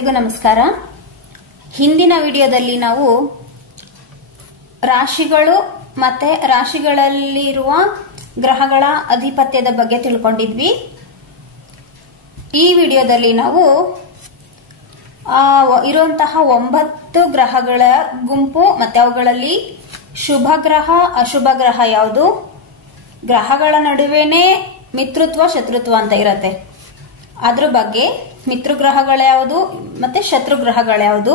ಎಲ್ರಿಗೂ ನಮಸ್ಕಾರ. ಹಿಂದಿನ ವಿಡಿಯೋದಲ್ಲಿ ನಾವು ರಾಶಿಗಳು ಮತ್ತೆ ರಾಶಿಗಳಲ್ಲಿರುವ ಗ್ರಹಗಳ ಅಧಿಪತ್ಯದ ಬಗ್ಗೆ ತಿಳ್ಕೊಂಡಿದ್ವಿ. ಈ ವಿಡಿಯೋದಲ್ಲಿ ನಾವು ಇರುವಂತಹ 9 ಗ್ರಹಗಳ ಗುಂಪು ಮತ್ತೆ ಅವುಗಳಲ್ಲಿ ಶುಭ ಗ್ರಹ ಅಶುಭ ಗ್ರಹ ಯಾವುದು, ಗ್ರಹಗಳ ನಡುವೆನೇ ಮಿತ್ರತ್ವ ಶತ್ರುತ್ವ ಅಂತ ಇರತ್ತೆ, ಅದ್ರ ಬಗ್ಗೆ ಮಿತ್ರ ಗ್ರಹಗಳ್ಯಾವುದು ಮತ್ತೆ ಶತ್ರು ಗ್ರಹಗಳ್ಯಾವುದು,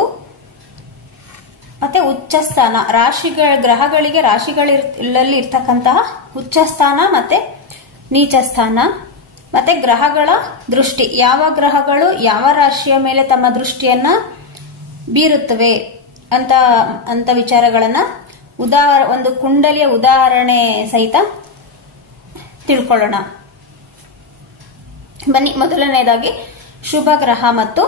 ಮತ್ತೆ ಉಚ್ಚ ಸ್ಥಾನ ಗ್ರಹಗಳಿಗೆ ರಾಶಿಗಳಲ್ಲಿ ಇರ್ತಕ್ಕಂತಹ ಉಚ್ಚ ಸ್ಥಾನ ಮತ್ತೆ ನೀಚ ಸ್ಥಾನ, ಮತ್ತೆ ಗ್ರಹಗಳ ದೃಷ್ಟಿ, ಯಾವ ಗ್ರಹಗಳು ಯಾವ ರಾಶಿಯ ಮೇಲೆ ತಮ್ಮ ದೃಷ್ಟಿಯನ್ನ ಬೀರುತ್ತವೆ ಅಂತ ವಿಚಾರಗಳನ್ನ ಒಂದು ಕುಂಡಲಿಯ ಉದಾಹರಣೆ ಸಹಿತ ತಿಳ್ಕೊಳ್ಳೋಣ. ಬನ್ನಿ, ಮೊದಲನೇದಾಗಿ ಶುಭ ಗ್ರಹ ಮತ್ತು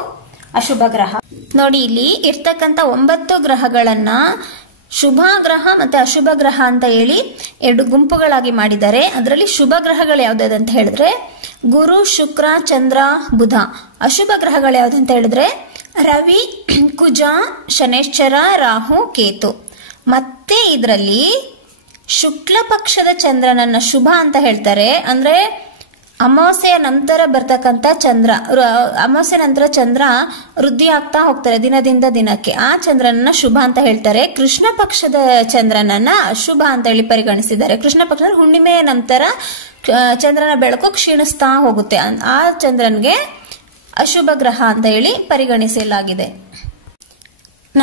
ಅಶುಭ ಗ್ರಹ. ನೋಡಿ, ಇಲ್ಲಿ ಇರ್ತಕ್ಕಂಥ 9 ಗ್ರಹಗಳನ್ನ ಶುಭ ಗ್ರಹ ಮತ್ತೆ ಅಶುಭ ಗ್ರಹ ಅಂತ ಹೇಳಿ 2 ಗುಂಪುಗಳಾಗಿ ಮಾಡಿದ್ದಾರೆ. ಅದರಲ್ಲಿ ಶುಭ ಗ್ರಹಗಳು ಯಾವ್ದಂತ ಹೇಳಿದ್ರೆ ಗುರು, ಶುಕ್ರ, ಚಂದ್ರ, ಬುಧ. ಅಶುಭ ಗ್ರಹಗಳು ಯಾವ್ದಂತ ಹೇಳಿದ್ರೆ ರವಿ, ಕುಜ, ಶನೈಶ್ಚರ, ರಾಹು, ಕೇತು. ಮತ್ತೆ ಇದರಲ್ಲಿ ಶುಕ್ಲ ಪಕ್ಷದ ಚಂದ್ರನನ್ನ ಶುಭ ಅಂತ ಹೇಳ್ತಾರೆ. ಅಂದ್ರೆ ಅಮಾವಾಸ್ಯೆಯ ನಂತರ ಬರ್ತಕ್ಕಂಥ ಚಂದ್ರ, ಅಮಾವಾಸ್ಯೆ ನಂತರ ಚಂದ್ರ ವೃದ್ಧಿ ಆಗ್ತಾ ಹೋಗ್ತಾರೆ ದಿನದಿಂದ ದಿನಕ್ಕೆ, ಆ ಚಂದ್ರನನ್ನ ಶುಭ ಅಂತ ಹೇಳ್ತಾರೆ. ಕೃಷ್ಣ ಪಕ್ಷದ ಚಂದ್ರನನ್ನ ಅಶುಭ ಅಂತ ಹೇಳಿ ಪರಿಗಣಿಸಿದ್ದಾರೆ. ಕೃಷ್ಣ ಪಕ್ಷದ ಹುಣ್ಣಿಮೆಯ ನಂತರ ಚಂದ್ರನ ಬೆಳಕು ಕ್ಷೀಣಿಸ್ತಾ ಹೋಗುತ್ತೆ, ಆ ಚಂದ್ರನ್ಗೆ ಅಶುಭ ಗ್ರಹ ಅಂತ ಹೇಳಿ ಪರಿಗಣಿಸಲಾಗಿದೆ.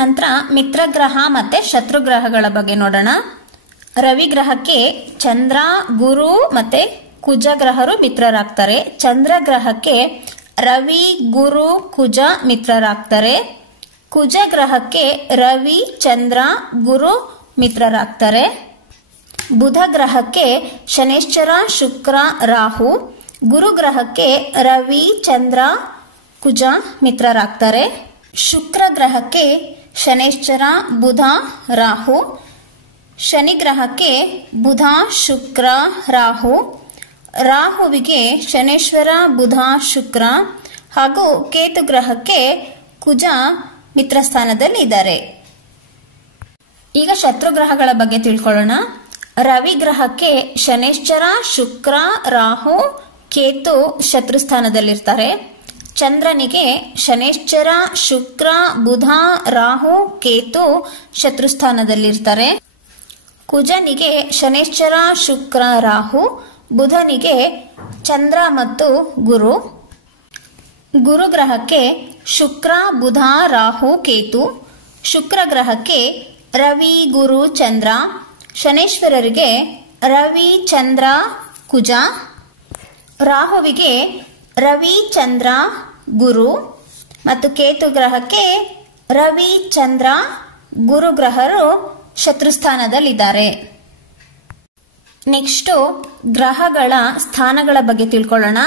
ನಂತರ ಮಿತ್ರ ಗ್ರಹ ಮತ್ತೆ ಶತ್ರು ಗ್ರಹಗಳ ಬಗ್ಗೆ ನೋಡೋಣ. ರವಿ ಗ್ರಹಕ್ಕೆ ಚಂದ್ರ, ಗುರು ಮತ್ತೆ ಕುಜ ಗ್ರಹರು ಮಿತ್ರರಾಗ್ತಾರೆ. ಚಂದ್ರ ಗ್ರಹಕ್ಕೆ ರವಿ, ಗುರು, ಕುಜ ಮಿತ್ರರಾಗ್ತಾರೆ. ಕುಜ ಗ್ರಹಕ್ಕೆ ರವಿ, ಚಂದ್ರ, ಗುರು ಮಿತ್ರರಾಗ್ತಾರೆ. ಬುಧ ಗ್ರಹಕ್ಕೆ ಶನೈಶ್ಚರ, ಶುಕ್ರ, ರಾಹು. ಗುರು ಗ್ರಹಕ್ಕೆ ರವಿ, ಚಂದ್ರ, ಕುಜ ಮಿತ್ರರಾಗ್ತಾರೆ. ಶುಕ್ರ ಗ್ರಹಕ್ಕೆ ಶನೈಶ್ಚರ, ಬುಧ, ರಾಹು. ಶನಿ ಗ್ರಹಕ್ಕೆ ಬುಧ, ಶುಕ್ರ, ರಾಹು. ರಾಹುವಿಗೆ ಶನೇಶ್ವರ, ಬುಧ, ಶುಕ್ರ ಹಾಗೂ ಕೇತು ಗ್ರಹಕ್ಕೆ ಕುಜ ಮಿತ್ರ ಸ್ಥಾನದಲ್ಲಿ ಇದ್ದಾರೆ. ಈಗ ಶತ್ರು ಗ್ರಹಗಳ ಬಗ್ಗೆ ತಿಳ್ಕೊಳ್ಳೋಣ. ರವಿ ಗ್ರಹಕ್ಕೆ ಶನೇಶ್ಚರ, ಶುಕ್ರ, ರಾಹು, ಕೇತು ಶತ್ರು ಸ್ಥಾನದಲ್ಲಿರ್ತಾರೆ. ಚಂದ್ರನಿಗೆ ಶನೇಶ್ಚರ, ಶುಕ್ರ, ಬುಧ, ರಾಹು, ಕೇತು ಶತ್ರು ಸ್ಥಾನದಲ್ಲಿರ್ತಾರೆ. ಕುಜನಿಗೆ ಶನೇಶ್ಚರ, ಶುಕ್ರ, ರಾಹು. ಬುಧನಿಗೆ ಚಂದ್ರ ಮತ್ತು ಗುರು. ಗುರು ಗ್ರಹಕ್ಕೆ ಶುಕ್ರ, ಬುಧ, ರಾಹು, ಕೇತು. ಶುಕ್ರ ಗ್ರಹಕ್ಕೆ ರವಿ, ಗುರು, ಚಂದ್ರ. ಶನೇಶ್ವರರಿಗೆ ರವಿ, ಚಂದ್ರ, ಕುಜ. ರಾಹುವಿಗೆ ರವಿ, ಚಂದ್ರ, ಗುರು ಮತ್ತು ಕೇತು ಗ್ರಹಕ್ಕೆ ರವಿ, ಚಂದ್ರ, ಗುರು ಗ್ರಹರು ಶತ್ರುಸ್ಥಾನದಲ್ಲಿದ್ದಾರೆ. ನೆಕ್ಸ್ಟ್ ಗ್ರಹಗಳ ಸ್ಥಾನಗಳ ಬಗ್ಗೆ ತಿಳ್ಕೊಳ್ಳೋಣ.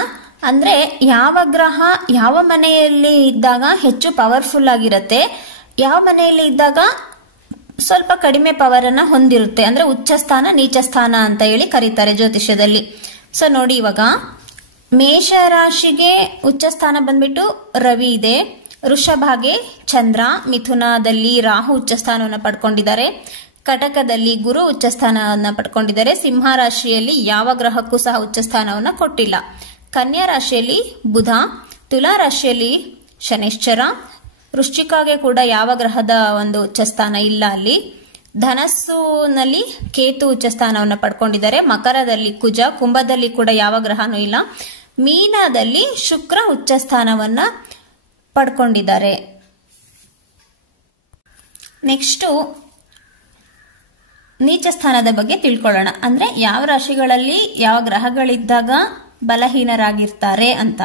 ಅಂದ್ರೆ ಯಾವ ಗ್ರಹ ಯಾವ ಮನೆಯಲ್ಲಿ ಇದ್ದಾಗ ಹೆಚ್ಚು ಪವರ್ಫುಲ್ ಆಗಿರುತ್ತೆ, ಯಾವ ಮನೆಯಲ್ಲಿ ಇದ್ದಾಗ ಸ್ವಲ್ಪ ಕಡಿಮೆ ಪವರ್ ಅನ್ನ ಹೊಂದಿರುತ್ತೆ, ಅಂದ್ರೆ ಉಚ್ಚ ಸ್ಥಾನ ನೀಚ ಸ್ಥಾನ ಅಂತ ಹೇಳಿ ಕರೀತಾರೆ ಜ್ಯೋತಿಷ್ಯದಲ್ಲಿ. ಸೊ ನೋಡಿ, ಇವಾಗ ಮೇಷ ರಾಶಿಗೆ ಉಚ್ಚ ಸ್ಥಾನ ಬಂದ್ಬಿಟ್ಟು ರವಿ ಇದೆ. ವೃಷಭಗೆ ಚಂದ್ರ, ಮಿಥುನದಲ್ಲಿ ರಾಹು ಉಚ್ಚ ಸ್ಥಾನವನ್ನು ಪಡ್ಕೊಂಡಿದ್ದಾರೆ. ಕಟಕದಲ್ಲಿ ಗುರು ಉಚ್ಚ ಸ್ಥಾನವನ್ನ ಪಡ್ಕೊಂಡಿದ್ದಾರೆ. ಸಿಂಹ ರಾಶಿಯಲ್ಲಿ ಯಾವ ಗ್ರಹಕ್ಕೂ ಸಹ ಉಚ್ಚ ಸ್ಥಾನವನ್ನ ಕೊಟ್ಟಿಲ್ಲ. ಕನ್ಯಾ ರಾಶಿಯಲ್ಲಿ ಬುಧ, ತುಲಾ ರಾಶಿಯಲ್ಲಿ ಶನೈಶ್ಚರ, ವೃಶ್ಚಿಕಗೆ ಕೂಡ ಯಾವ ಗ್ರಹದ ಒಂದು ಉಚ್ಚ ಸ್ಥಾನ ಇಲ್ಲ ಅಲ್ಲಿ. ಧನಸ್ಸುನಲ್ಲಿ ಕೇತು ಉಚ್ಚ ಸ್ಥಾನವನ್ನ ಪಡ್ಕೊಂಡಿದ್ದಾರೆ. ಮಕರದಲ್ಲಿ ಕುಜ, ಕುಂಭದಲ್ಲಿ ಕೂಡ ಯಾವ ಗ್ರಹನೂ ಇಲ್ಲ. ಮೀನದಲ್ಲಿ ಶುಕ್ರ ಉಚ್ಚ ಸ್ಥಾನವನ್ನ ಪಡ್ಕೊಂಡಿದ್ದಾರೆ. ನೆಕ್ಸ್ಟ್ ನೀಚ ಸ್ಥಾನದ ಬಗ್ಗೆ ತಿಳ್ಕೊಳ್ಳೋಣ. ಅಂದ್ರೆ ಯಾವ ರಾಶಿಗಳಲ್ಲಿ ಯಾವ ಗ್ರಹಗಳಿದ್ದಾಗ ಬಲಹೀನರಾಗಿರ್ತಾರೆ ಅಂತ.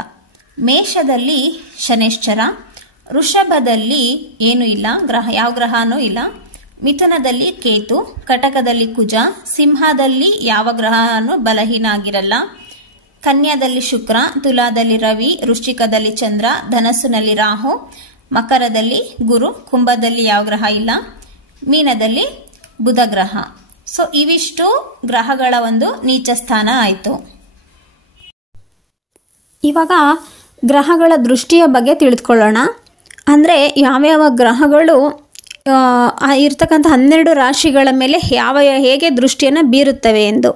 ಮೇಷದಲ್ಲಿ ಶನೈಶ್ಚರ, ವೃಷಭದಲ್ಲಿ ಏನು ಇಲ್ಲ, ಯಾವ ಗ್ರಹನೂ ಇಲ್ಲ. ಮಿಥುನದಲ್ಲಿ ಕೇತು, ಕಟಕದಲ್ಲಿ ಕುಜ, ಸಿಂಹದಲ್ಲಿ ಯಾವ ಗ್ರಹನೂ ಬಲಹೀನ ಆಗಿರಲ್ಲ. ಕನ್ಯಾದಲ್ಲಿ ಶುಕ್ರ, ತುಲಾದಲ್ಲಿ ರವಿ, ವೃಶ್ಚಿಕದಲ್ಲಿ ಚಂದ್ರ, ಧನಸ್ಸಿನಲ್ಲಿ ರಾಹು, ಮಕರದಲ್ಲಿ ಗುರು, ಕುಂಭದಲ್ಲಿ ಯಾವ ಗ್ರಹ ಇಲ್ಲ, ಮೀನದಲ್ಲಿ ಬುಧ ಗ್ರಹ. ಸೊ ಇವಿಷ್ಟು ಗ್ರಹಗಳ ಒಂದು ನೀಚ ಸ್ಥಾನ ಆಯಿತು. ಇವಾಗ ಗ್ರಹಗಳ ದೃಷ್ಟಿಯ ಬಗ್ಗೆ ತಿಳಿದುಕೊಳ್ಳೋಣ. ಅಂದರೆ ಯಾವ್ಯಾವ ಗ್ರಹಗಳು ಇರ್ತಕ್ಕಂಥ 12 ರಾಶಿಗಳ ಮೇಲೆ ಹೇಗೆ ದೃಷ್ಟಿಯನ್ನು ಬೀರುತ್ತವೆ ಎಂದು.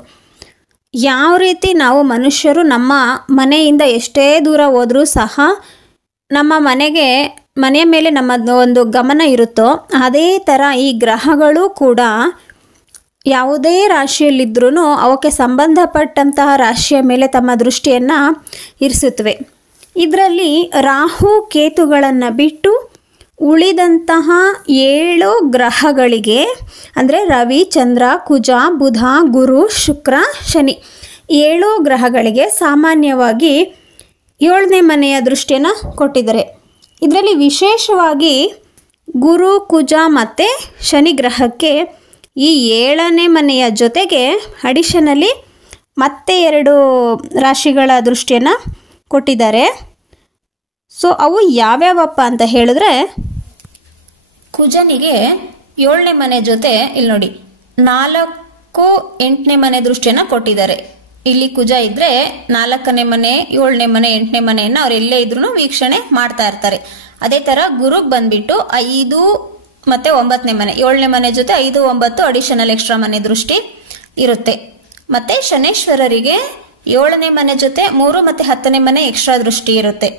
ಯಾವ ರೀತಿ ನಾವು ಮನುಷ್ಯರು ನಮ್ಮ ಮನೆಯಿಂದ ಎಷ್ಟೇ ದೂರ ಹೋದರೂ ಸಹ ನಮ್ಮ ಮನೆಯ ಮೇಲೆ ನಮ್ಮ ಒಂದು ಗಮನ ಇರುತ್ತೋ, ಅದೇ ಥರ ಈ ಗ್ರಹಗಳು ಕೂಡ ಯಾವುದೇ ರಾಶಿಯಲ್ಲಿದ್ದರೂ ಅವಕ್ಕೆ ಸಂಬಂಧಪಟ್ಟಂತಹ ರಾಶಿಯ ಮೇಲೆ ತಮ್ಮ ದೃಷ್ಟಿಯನ್ನು ಇರಿಸುತ್ತವೆ. ಇದರಲ್ಲಿ ರಾಹು ಕೇತುಗಳನ್ನು ಬಿಟ್ಟು ಉಳಿದಂತಹ 7 ಗ್ರಹಗಳಿಗೆ, ಅಂದರೆ ರವಿ, ಚಂದ್ರ, ಕುಜ, ಬುಧ, ಗುರು, ಶುಕ್ರ, ಶನಿ 7 ಗ್ರಹಗಳಿಗೆ ಸಾಮಾನ್ಯವಾಗಿ 7ನೇ ಮನೆಯ ದೃಷ್ಟಿಯನ್ನು ಕೊಟ್ಟಿದ್ದಾರೆ. ಇದರಲ್ಲಿ ವಿಶೇಷವಾಗಿ ಗುರು, ಕುಜ ಮತ್ತು ಶನಿ ಗ್ರಹಕ್ಕೆ ಈ 7ನೇ ಮನೆಯ ಜೊತೆಗೆ ಅಡಿಷನಲ್ಲಿ ಮತ್ತೆ 2 ರಾಶಿಗಳ ದೃಷ್ಟಿಯನ್ನು ಕೊಟ್ಟಿದ್ದಾರೆ. ಸೊ ಅವು ಯಾವ್ಯಾವಪ್ಪ ಅಂತ ಹೇಳಿದ್ರೆ, ಕುಜನಿಗೆ 7ನೇ ಮನೆ ಜೊತೆ ಇಲ್ಲಿ ನೋಡಿ 4, 8ನೇ ಮನೆ ದೃಷ್ಟಿಯನ್ನು ಕೊಟ್ಟಿದ್ದಾರೆ. ಇಲ್ಲಿ ಕುಜ ಇದ್ರೆ 4ನೇ ಮನೆ, 7ನೇ ಮನೆ, 8ನೇ ಮನೆಯನ್ನು ಅವ್ರು ಎಲ್ಲೇ ಇದ್ರೂ ವೀಕ್ಷಣೆ ಮಾಡ್ತಾ ಇರ್ತಾರೆ. ಅದೇ ತರ ಗುರುಗ್ ಬಂದ್ಬಿಟ್ಟು 5 ಮತ್ತೆ 9ನೇ ಮನೆ, 7ನೇ ಮನೆ ಜೊತೆ 5, 9 ಅಡಿಷನಲ್ ಎಕ್ಸ್ಟ್ರಾ ಮನೆ ದೃಷ್ಟಿ ಇರುತ್ತೆ. ಮತ್ತೆ ಶನೇಶ್ವರರಿಗೆ 7ನೇ ಮನೆ ಜೊತೆ 3 ಮತ್ತೆ 10ನೇ ಮನೆ ಎಕ್ಸ್ಟ್ರಾ ದೃಷ್ಟಿ ಇರುತ್ತೆ.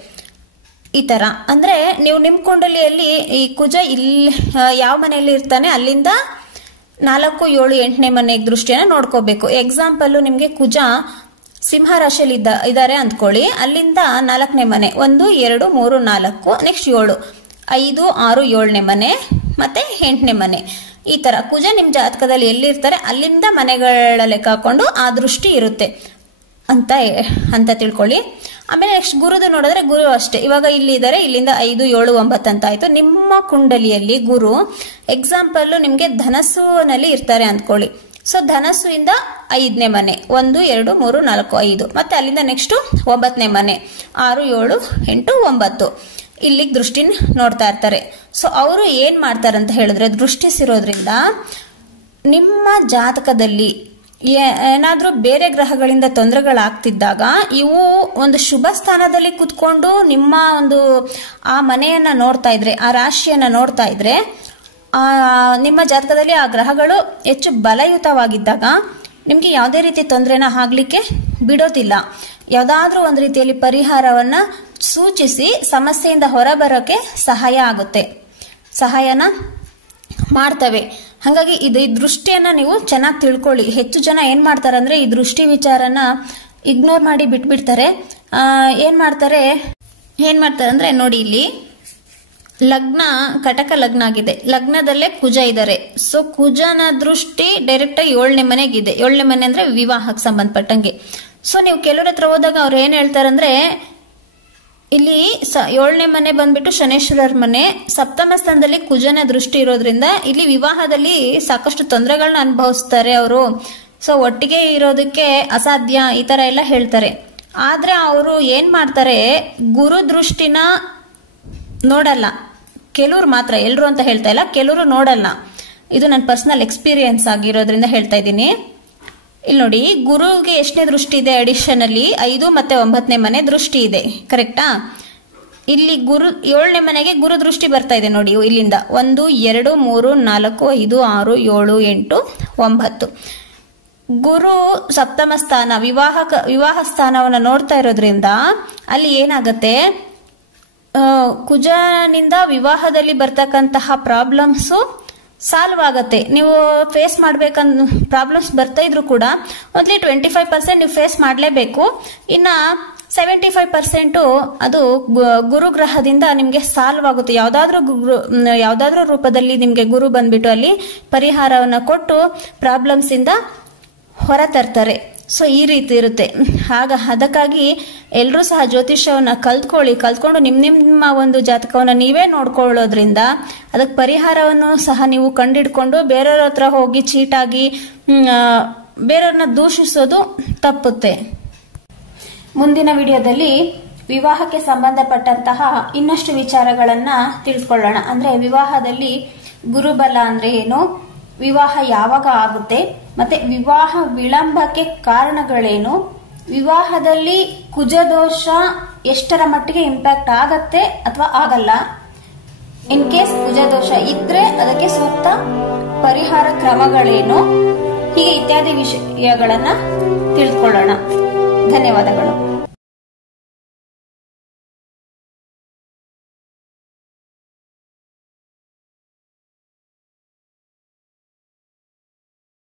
ಈ ತರ ಅಂದ್ರೆ ನೀವು ನಿಮ್ಮ ಕುಂಡಲಿಯಲ್ಲಿ ಈ ಕುಜ ಇಲ್ಲಿ ಯಾವ ಮನೆಯಲ್ಲಿ ಇರ್ತಾನೆ ಅಲ್ಲಿಂದ 4, 7, 8ನೇ ಮನೆ ದೃಷ್ಟಿಯನ್ನು ನೋಡ್ಕೋಬೇಕು. ಎಕ್ಸಾಂಪಲ್ ನಿಮ್ಗೆ ಕುಜ ಸಿಂಹ ರಾಶಿಯಲ್ಲಿ ಇದ್ದಾರೆ ಅಂದ್ಕೊಳ್ಳಿ, ಅಲ್ಲಿಂದ 4ನೇ ಮನೆ 1, 2, 3, 4, ನೆಕ್ಸ್ಟ್ 7, 5, 6, 7ನೇ ಮನೆ ಮತ್ತೆ 8ನೇ ಮನೆ. ಈ ತರ ಕುಜ ನಿಮ್ ಜಾತಕದಲ್ಲಿ ಎಲ್ಲಿರ್ತಾರೆ ಅಲ್ಲಿಂದ ಮನೆಗಳ ಲೆಕ್ಕ ಹಾಕೊಂಡು ಆ ದೃಷ್ಟಿ ಇರುತ್ತೆ ಅಂತ ತಿಳ್ಕೊಳ್ಳಿ. ಆಮೇಲೆ ನೆಕ್ಸ್ಟ್ ಗುರುದು ನೋಡಿದ್ರೆ ಗುರು ಅಷ್ಟೇ, ಇವಾಗ ಇಲ್ಲಿ ಇದ್ದಾರೆ, ಇಲ್ಲಿಂದ 5, 7, 9 ಅಂತ ಆಯ್ತು. ನಿಮ್ಮ ಕುಂಡಲಿಯಲ್ಲಿ ಗುರು ಎಕ್ಸಾಂಪಲ್ ನಿಮ್ಗೆ ಧನಸ್ಸುನಲ್ಲಿ ಇರ್ತಾರೆ ಅಂದ್ಕೊಳ್ಳಿ. ಸೊ ಧನಸ್ಸು ಇಂದ 5ನೇ ಮನೆ 1, 2, 3, 4, 5 ಮತ್ತೆ ಅಲ್ಲಿಂದ ನೆಕ್ಸ್ಟ್ 9ನೇ ಮನೆ 6, 7, 8, 9 ಇಲ್ಲಿಗೆ ದೃಷ್ಟಿ ನೋಡ್ತಾ ಇರ್ತಾರೆ. ಸೊ ಅವರು ಏನ್ ಮಾಡ್ತಾರೆ ಅಂತ ಹೇಳಿದ್ರೆ, ದೃಷ್ಟಿಸಿರೋದ್ರಿಂದ ನಿಮ್ಮ ಜಾತಕದಲ್ಲಿ ಏನಾದ್ರೂ ಬೇರೆ ಗ್ರಹಗಳಿಂದ ತೊಂದರೆಗಳಾಗ್ತಿದ್ದಾಗ ಇವು ಒಂದು ಶುಭ ಸ್ಥಾನದಲ್ಲಿ ಕುತ್ಕೊಂಡು ನಿಮ್ಮ ಒಂದು ಆ ಮನೆಯನ್ನ ನೋಡ್ತಾ ಇದ್ರೆ, ಆ ರಾಶಿಯನ್ನ ನೋಡ್ತಾ ಇದ್ರೆ, ನಿಮ್ಮ ಜಾತಕದಲ್ಲಿ ಆ ಗ್ರಹಗಳು ಹೆಚ್ಚು ಬಲಯುತವಾಗಿದ್ದಾಗ ನಿಮ್ಗೆ ಯಾವುದೇ ರೀತಿ ತೊಂದರೆನ ಆಗ್ಲಿಕ್ಕೆ ಬಿಡೋದಿಲ್ಲ. ಯಾವ್ದಾದ್ರೂ ಒಂದು ರೀತಿಯಲ್ಲಿ ಪರಿಹಾರವನ್ನ ಸೂಚಿಸಿ ಸಮಸ್ಯೆಯಿಂದ ಹೊರಬರೋಕೆ ಸಹಾಯನ ಮಾಡ್ತವೆ. ಹಾಗಾಗಿ ಈ ದೃಷ್ಟಿಯನ್ನ ನೀವು ಚೆನ್ನಾಗಿ ತಿಳ್ಕೊಳ್ಳಿ. ಹೆಚ್ಚು ಜನ ಏನ್ ಮಾಡ್ತಾರೆ ಅಂದ್ರೆ ಈ ದೃಷ್ಟಿ ವಿಚಾರನ ಇಗ್ನೋರ್ ಮಾಡಿ ಬಿಟ್ಬಿಡ್ತಾರೆ. ಏನ್ ಮಾಡ್ತಾರೆ ಅಂದ್ರೆ ನೋಡಿ, ಇಲ್ಲಿ ಲಗ್ನ ಕಟಕ ಲಗ್ನ ಆಗಿದೆ, ಲಗ್ನದಲ್ಲೇ ಕುಜ ಇದ್ದಾರೆ. ಸೊ ಕುಜನ ದೃಷ್ಟಿ ಡೈರೆಕ್ಟ್ ಆಗಿ 7ನೇ ಮನೆಗಿದೆ. 7ನೇ ಮನೆ ಅಂದ್ರೆ ವಿವಾಹಕ್ಕೆ ಸಂಬಂಧಪಟ್ಟಂಗೆ. ಸೊ ನೀವು ಕೆಲವ್ರ ಹತ್ರ ಹೋದಾಗ ಅವ್ರು ಏನ್ ಹೇಳ್ತಾರಂದ್ರೆ, ಇಲ್ಲಿ 7ನೇ ಮನೆ ಬಂದ್ಬಿಟ್ಟು ಶನೇಶ್ವರರ ಮನೆ, ಸಪ್ತಮ ಸ್ಥಾನದಲ್ಲಿ ಕುಜನ ದೃಷ್ಟಿ ಇರೋದ್ರಿಂದ ಇಲ್ಲಿ ವಿವಾಹದಲ್ಲಿ ಸಾಕಷ್ಟು ತೊಂದರೆಗಳನ್ನ ಅನುಭವಿಸ್ತಾರೆ ಅವರು. ಸೊ ಒಟ್ಟಿಗೆ ಇರೋದಕ್ಕೆ ಅಸಾಧ್ಯ, ಈ ತರ ಎಲ್ಲ ಹೇಳ್ತಾರೆ. ಆದ್ರೆ ಅವರು ಏನ್ ಮಾಡ್ತಾರೆ, ಗುರು ದೃಷ್ಟಿನ ನೋಡಲ್ಲ. ಕೆಲವ್ರು ಮಾತ್ರ, ಎಲ್ರು ಅಂತ ಹೇಳ್ತಾ ಇಲ್ಲ, ಕೆಲವರು ನೋಡಲ್ಲ. ಇದು ನನ್ನ ಪರ್ಸನಲ್ ಎಕ್ಸ್ಪೀರಿಯನ್ಸ್ ಆಗಿರೋದ್ರಿಂದ ಹೇಳ್ತಾ ಇದ್ದೀನಿ. ಇಲ್ಲಿ ನೋಡಿ, ಗುರುಗೆ ಎಷ್ಟನೇ ದೃಷ್ಟಿ ಇದೆ ಅಡಿಷನ್ ಅಲ್ಲಿ 5 ಮತ್ತೆ 9ನೇ ಮನೆ ದೃಷ್ಟಿ ಇದೆ, ಕರೆಕ್ಟಾ? ಇಲ್ಲಿ ಗುರು 7ನೇ ಮನೆಗೆ ಗುರು ದೃಷ್ಟಿ ಬರ್ತಾ ಇದೆ ನೋಡಿ, ಇಲ್ಲಿಂದ 1, 2, 3, 4, 5, 6, 7, 8, 9. ಗುರು ಸಪ್ತಮ ಸ್ಥಾನ ವಿವಾಹ ಸ್ಥಾನವನ್ನ ನೋಡ್ತಾ ಇರೋದ್ರಿಂದ ಅಲ್ಲಿ ಏನಾಗತ್ತೆ, ಕುಜನಿಂದ ವಿವಾಹದಲ್ಲಿ ಬರ್ತಕ್ಕಂತಹ ಪ್ರಾಬ್ಲಮ್ಸ್ ಸಾಲ್ವ್ ಆಗತ್ತೆ. ನೀವು ಫೇಸ್ ಮಾಡ್ಬೇಕಂದ್ ಪ್ರಾಬ್ಲಮ್ಸ್ ಬರ್ತಾ ಇದ್ರು ಕೂಡ ಓನ್ಲಿ 25% ನೀವು ಫೇಸ್ ಮಾಡಲೇಬೇಕು. ಇನ್ನ 75% ಅದು ಗುರುಗ್ರಹದಿಂದ ನಿಮ್ಗೆ ಸಾಲ್ವ್ ಆಗುತ್ತೆ. ಯಾವ್ದಾದ್ರೂ ರೂಪದಲ್ಲಿ ನಿಮ್ಗೆ ಗುರು ಬಂದ್ಬಿಟ್ಟು ಅಲ್ಲಿ ಪರಿಹಾರವನ್ನ ಕೊಟ್ಟು ಪ್ರಾಬ್ಲಮ್ಸ್ ಇಂದ ಹೊರ ತರ್ತಾರೆ. ಸೊ ಈ ರೀತಿ ಇರುತ್ತೆ. ಅದಕ್ಕಾಗಿ ಎಲ್ಲರೂ ಸಹ ಜ್ಯೋತಿಷ್ಯವನ್ನ ಕಲ್ತ್ಕೊಂಡು ನಿಮ್ಮ ಒಂದು ಜಾತಕವನ್ನ ನೀವೇ ನೋಡ್ಕೊಳ್ಳೋದ್ರಿಂದ ಅದಕ್ಕೆ ಪರಿಹಾರವನ್ನು ಸಹ ನೀವು ಕಂಡಿಡ್ಕೊಂಡು ಬೇರೆಯವ್ರ ಹತ್ರ ಹೋಗಿ ಚೀಟಾಗಿ ಬೇರೆಯವ್ರನ್ನ ದೂಷಿಸೋದು ತಪ್ಪುತ್ತೆ. ಮುಂದಿನ ವಿಡಿಯೋದಲ್ಲಿ ವಿವಾಹಕ್ಕೆ ಸಂಬಂಧಪಟ್ಟಂತಹ ಇನ್ನಷ್ಟು ವಿಚಾರಗಳನ್ನ ತಿಳಿದುಕೊಳ್ಳೋಣ. ಅಂದ್ರೆ ವಿವಾಹದಲ್ಲಿ ಗುರುಬಲ ಅಂದ್ರೆ ಏನು, ವಿವಾಹ ಯಾವಾಗ ಆಗುತ್ತೆ, ಮತ್ತೆ ವಿವಾಹ ವಿಳಂಬಕ್ಕೆ ಕಾರಣಗಳೇನು, ವಿವಾಹದಲ್ಲಿ ಕುಜದೋಷ ಎಷ್ಟರ ಮಟ್ಟಿಗೆ ಇಂಪ್ಯಾಕ್ಟ್ ಆಗತ್ತೆ ಅಥವಾ ಆಗಲ್ಲ, ಇನ್ ಕೇಸ್ ಕುಜದೋಷ ಇದ್ರೆ ಅದಕ್ಕೆ ಸೂಕ್ತ ಪರಿಹಾರ ಕ್ರಮಗಳೇನು, ಹೀಗೆ ಇತ್ಯಾದಿ ವಿಷಯಗಳನ್ನ ತಿಳ್ಕೊಳ್ಳೋಣ. ಧನ್ಯವಾದಗಳು.